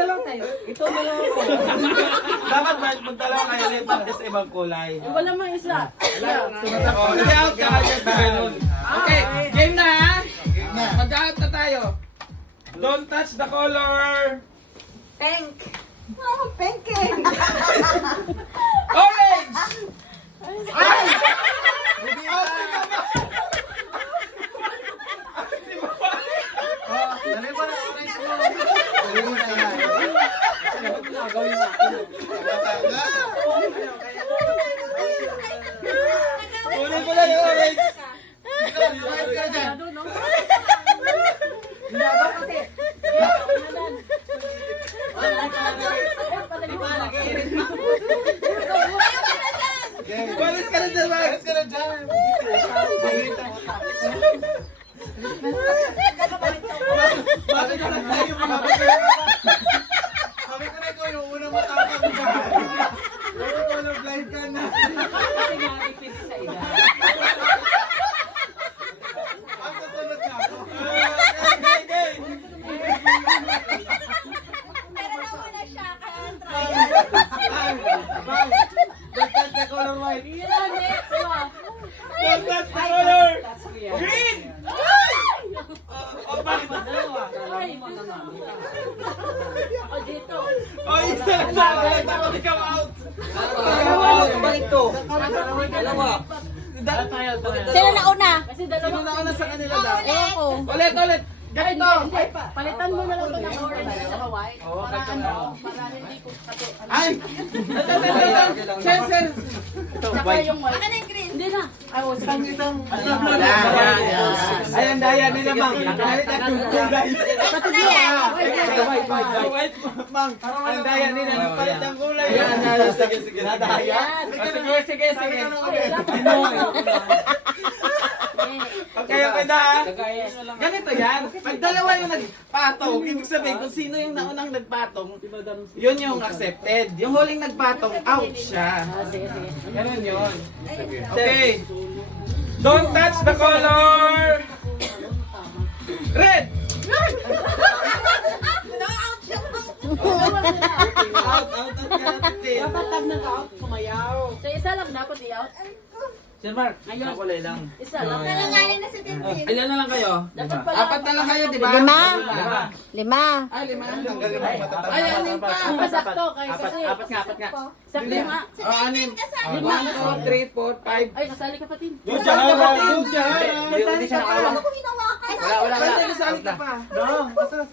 magdalaw tayo. Ito na lang ako. Dapat magdalaw kayo lipat sa ibang kulay. Wala mang isa. Hindi out ka agad na ganun. Okay, game na ha? Mag-out na tayo. Don't touch the color. Pink. Oh, pink eh. Orange! Ay! Dali mo na orange mo. Dali mo na yan. Gawin mo. Kunin ko lang yung orange. Walis ka na dyan, Max. Walis ka na dyan. Bakit ka na tayo? Sabi ko na ikaw yung unang matapang dyan. Sabi ko na blind ka na. Kasi nakikita sa ila. Ang sasunod na ako. Okay. Pero nauna siya, kaya try. Bang! Don't touch the color white. Yan, next one. Don't touch the color. That's real. Green! Ay, ako dito. Oh, isa lang sa akin. Dapat ikaw out. Ikaw out. Balik to. Dalawa. Sino nauna? Kasi Sino dalawa. na una sa kanila daw? Ewan ko. Ulit. Ganito. Palitan mo na lang ito ng orange at white. Para ano, para hindi ko kato. Ay! Sensor! Saka yung white. Ano na yung green? Hindi na. Ay, was Isang Ayan, daya nila, Mang. Kahit ang kulay. Next na yan. White, Mang. Ang daya nila, nagpalit ang kulay. Sige. Nadaya? Sige. Okay, na. Ganito yan. Pag dalawa yung nagpatong, ibig sabihin kung sino yung naunang nagpatong, yun yung accepted. Yung huling nagpatong, out siya. Ganun yun. Okay. Don't touch the color. Red! No, out siya. Out ka. Dapat tag nag-out, kumayaw. So, isa lang dapat i-out. Sir Mark, Ayun. kulay lang. Isa lang. Nalanganin na si Tintin. Ilan na lang kayo? Dapat pala. Apat na lang kayo, di ba? Lima. Lima. Lima. Ay, lima. Tanggalin mo yung matatanda. Ay, anim pa. Ang pasakto kayo kasi. Apat nga. Sakto nga. Oh, anim. Kasama. 1, 2, 3, 4, 5. Ay, kasali ka pa din. Good job, kapatid. Hindi siya Ano ko hinawakan? Wala. Kasi kasali ka pa. Dong, basta